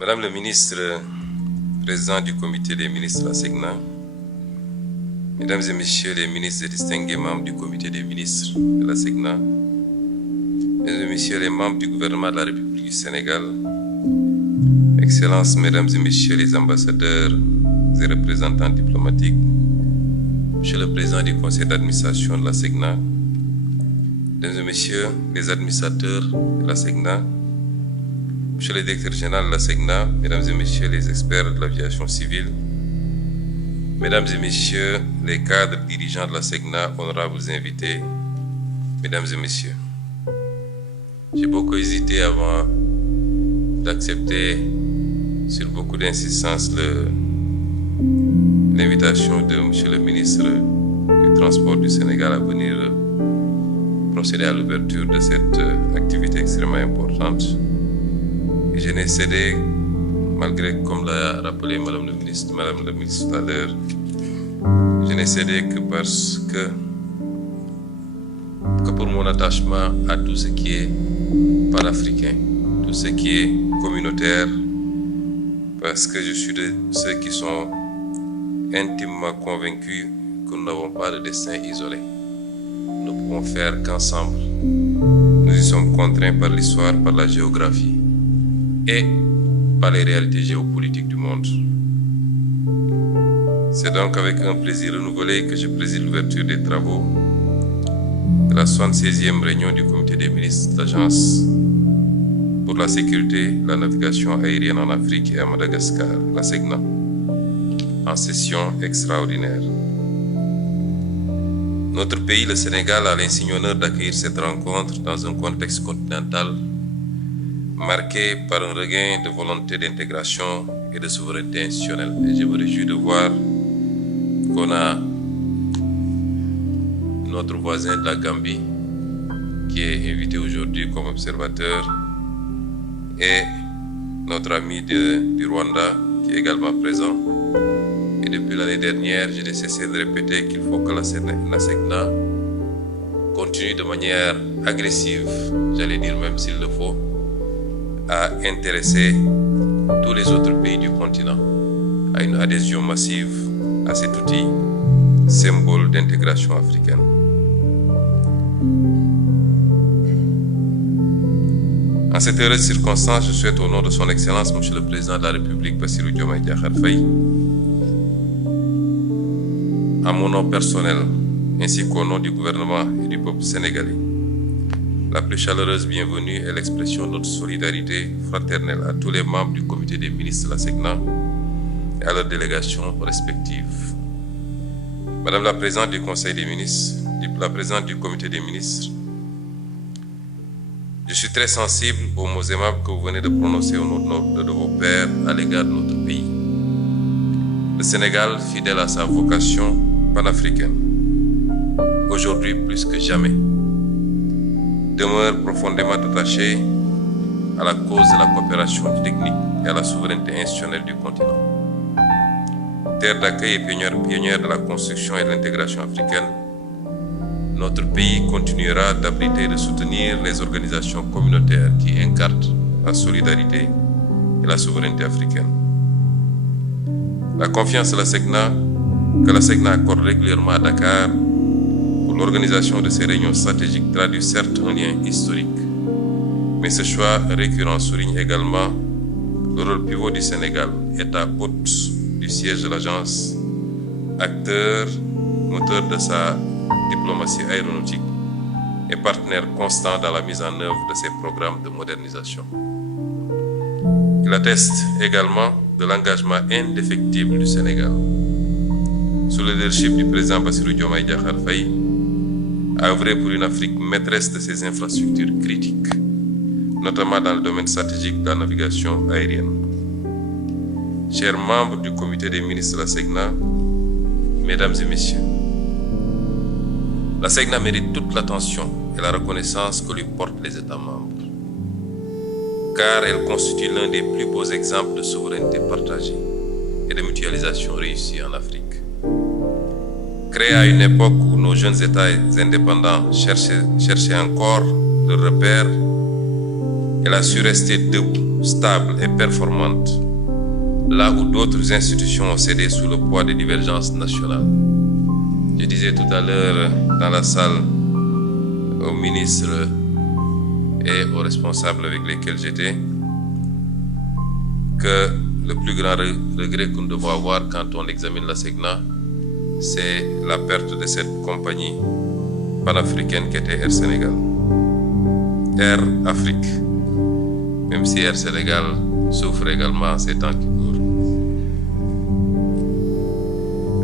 Madame le ministre, président du comité des ministres de la SECNA, Mesdames et Messieurs les ministres et distingués membres du comité des ministres de la SECNA, Mesdames et Messieurs les membres du gouvernement de la République du Sénégal, Excellences, Mesdames et Messieurs les ambassadeurs et représentants diplomatiques, Monsieur le Président du conseil d'administration de la SECNA, Mesdames et Messieurs les administrateurs de la SECNA, Monsieur le directeur général de la SECNA, Mesdames et Messieurs les experts de l'aviation civile, Mesdames et Messieurs les cadres dirigeants de la SECNA, honorables invités, Mesdames et Messieurs, j'ai beaucoup hésité avant d'accepter sur beaucoup d'insistance l'invitation de Monsieur le ministre du Transport du Sénégal à venir procéder à l'ouverture de cette activité extrêmement importante. Et je n'ai cédé, malgré, comme l'a rappelé Madame le ministre tout à l'heure, je n'ai cédé que parce que pour mon attachement à tout ce qui est panafricain, tout ce qui est communautaire, parce que je suis de ceux qui sont intimement convaincus que nous n'avons pas de destin isolé. Nous ne pouvons faire qu'ensemble. Nous y sommes contraints par l'histoire, par la géographie et par les réalités géopolitiques du monde. C'est donc avec un plaisir renouvelé que je préside l'ouverture des travaux de la 76e réunion du comité des ministres de l'Agence pour la sécurité et la navigation aérienne en Afrique et à Madagascar, la SECNA, en session extraordinaire. Notre pays, le Sénégal, a l'insigne honneur d'accueillir cette rencontre dans un contexte continental marqué par un regain de volonté d'intégration et de souveraineté institutionnelle. Et je me réjouis de voir qu'on a notre voisin de la Gambie qui est invité aujourd'hui comme observateur et notre ami du Rwanda qui est également présent. Et depuis l'année dernière, je n'ai cessé de répéter qu'il faut que la SECNA continue de manière agressive, j'allais dire même s'il le faut, à intéresser tous les autres pays du continent à une adhésion massive à cet outil, symbole d'intégration africaine. En cette heureuse circonstance, je souhaite au nom de son Excellence, Monsieur le Président de la République, Bassirou Diomaye Diakhar Faye, à mon nom personnel, ainsi qu'au nom du gouvernement et du peuple sénégalais, la plus chaleureuse bienvenue et l'expression de notre solidarité fraternelle à tous les membres du comité des ministres de la SECNA et à leurs délégations respectives. Madame la Présidente du Conseil des ministres, la Présidente du comité des ministres, je suis très sensible aux mots aimables que vous venez de prononcer au nom de vos pairs à l'égard de notre pays. Le Sénégal, fidèle à sa vocation panafricaine, aujourd'hui plus que jamais, demeure profondément attaché à la cause de la coopération technique et à la souveraineté institutionnelle du continent. Terre d'accueil et pionnière de la construction et de l'intégration africaine, notre pays continuera d'abriter et de soutenir les organisations communautaires qui incarnent la solidarité et la souveraineté africaine. La confiance que la SECNA accorde régulièrement à Dakar pour l'organisation de ces réunions stratégiques traduit certes un lien historique, mais ce choix récurrent souligne également le rôle pivot du Sénégal, État hôte du siège de l'agence, acteur, moteur de sa diplomatie aéronautique et partenaire constant dans la mise en œuvre de ses programmes de modernisation. Il atteste également de l'engagement indéfectible du Sénégal, sous le leadership du président Bassirou Diomaye Diakhar Faye, à œuvrer pour une Afrique maîtresse de ses infrastructures critiques, notamment dans le domaine stratégique de la navigation aérienne. Chers membres du comité des ministres de la SECNA, Mesdames et Messieurs, la SECNA mérite toute l'attention et la reconnaissance que lui portent les États membres, car elle constitue l'un des plus beaux exemples de souveraineté partagée et de mutualisation réussie en Afrique. Créée à une époque où nos jeunes États indépendants cherchaient encore leur repère, elle a su rester debout stable et performante, là où d'autres institutions ont cédé sous le poids des divergences nationales. Je disais tout à l'heure dans la salle aux ministres et aux responsables avec lesquels j'étais que le plus grand regret que nous devons avoir quand on examine la SECNA, c'est la perte de cette compagnie panafricaine qui était Air Sénégal. Air Afrique, même si Air Sénégal souffre également ces temps qui courent.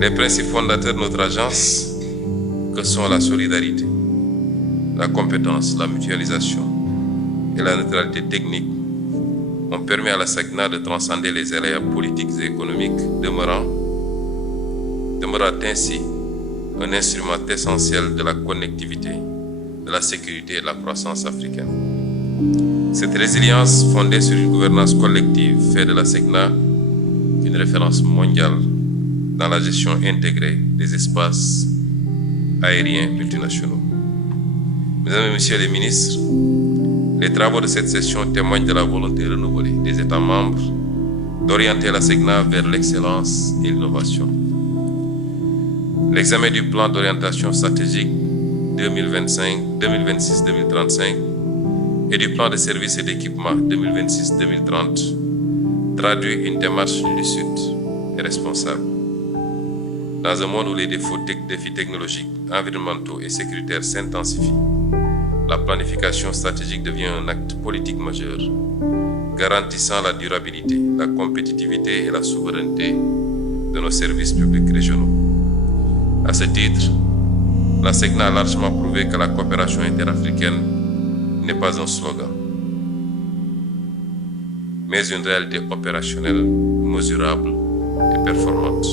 Les principes fondateurs de notre agence, que sont la solidarité, la compétence, la mutualisation et la neutralité technique, ont permis à la SECNA de transcender les aléas politiques et économiques, demeurant ainsi un instrument essentiel de la connectivité, de la sécurité et de la croissance africaine. Cette résilience fondée sur une gouvernance collective fait de la SECNA une référence mondiale dans la gestion intégrée des espaces aériens multinationaux. Mesdames et Messieurs les ministres, les travaux de cette session témoignent de la volonté renouvelée des États membres d'orienter la SECNA vers l'excellence et l'innovation. L'examen du plan d'orientation stratégique 2026-2035 et du plan de services et d'équipement 2026-2030 traduit une démarche lucide et responsable. Dans un monde où les défis technologiques, environnementaux et sécuritaires s'intensifient, la planification stratégique devient un acte politique majeur, garantissant la durabilité, la compétitivité et la souveraineté de nos services publics régionaux. À ce titre, la SECNA a largement prouvé que la coopération interafricaine n'est pas un slogan, mais une réalité opérationnelle, mesurable et performante.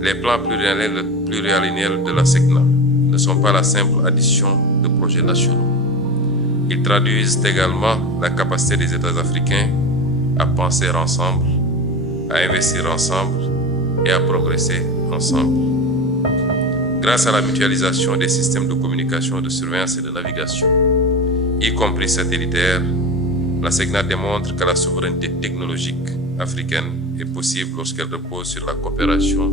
Les plans pluriannuels de la SECNA ne sont pas la simple addition de projets nationaux. Ils traduisent également la capacité des États africains à penser ensemble, à investir ensemble et à progresser ensemble. Grâce à la mutualisation des systèmes de communication, de surveillance et de navigation, y compris satellitaire, la SECNA démontre que la souveraineté technologique africaine est possible lorsqu'elle repose sur la coopération,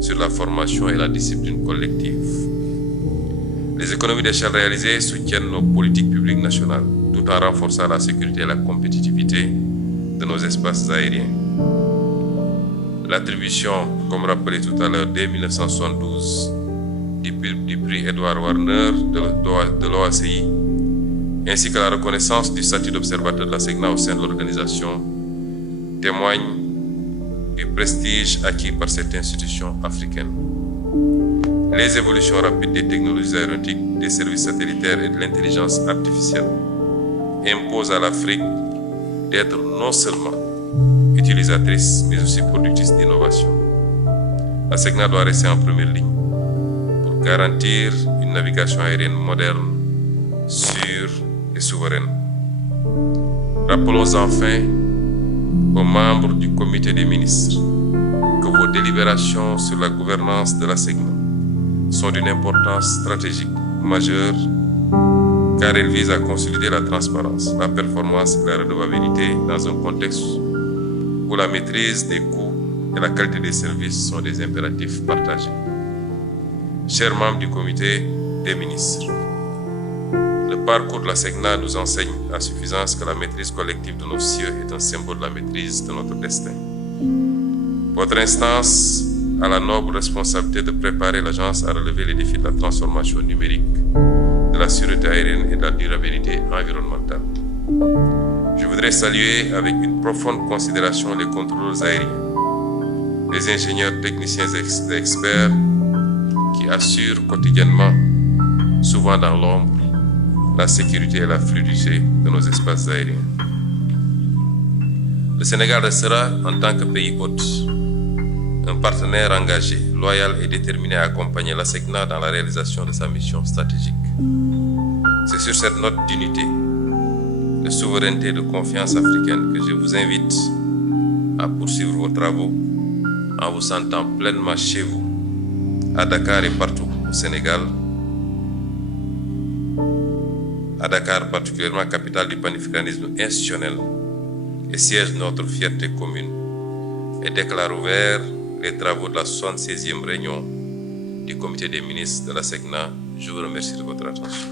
sur la formation et la discipline collective. Les économies d'échelle réalisées soutiennent nos politiques publiques nationales, tout en renforçant la sécurité et la compétitivité de nos espaces aériens. L'attribution, comme rappelé tout à l'heure, dès 1972, du prix Edward Warner de l'OACI, ainsi que la reconnaissance du statut d'observateur de la SECNA au sein de l'organisation, témoignent du prestige acquis par cette institution africaine. Les évolutions rapides des technologies aéronautiques, des services satellitaires et de l'intelligence artificielle imposent à l'Afrique d'être non seulement utilisatrice, mais aussi productrice d'innovation. La SECNA doit rester en première ligne pour garantir une navigation aérienne moderne, sûre et souveraine. Rappelons enfin aux membres du comité des ministres que vos délibérations sur la gouvernance de la SECNA sont d'une importance stratégique majeure car elles visent à consolider la transparence, la performance et la redevabilité dans un contexte où la maîtrise des coûts et la qualité des services sont des impératifs partagés. Chers membres du comité des ministres, le parcours de la SECNA nous enseigne à suffisance que la maîtrise collective de nos cieux est un symbole de la maîtrise de notre destin. Votre instance a la noble responsabilité de préparer l'agence à relever les défis de la transformation numérique, de la sûreté aérienne et de la durabilité environnementale. Je voudrais saluer avec une profonde considération les contrôleurs aériens, les ingénieurs, techniciens et experts qui assurent quotidiennement, souvent dans l'ombre, la sécurité et la fluidité de nos espaces aériens. Le Sénégal restera, en tant que pays hôte, un partenaire engagé, loyal et déterminé à accompagner la SECNA dans la réalisation de sa mission stratégique. C'est sur cette note d'unité, de souveraineté et de confiance africaine que je vous invite à poursuivre vos travaux en vous sentant pleinement chez vous, à Dakar et partout au Sénégal, à Dakar particulièrement, capitale du panafricanisme institutionnel et siège de notre fierté commune, et déclare ouvert les travaux de la 76e réunion du comité des ministres de la SECNA. Je vous remercie de votre attention.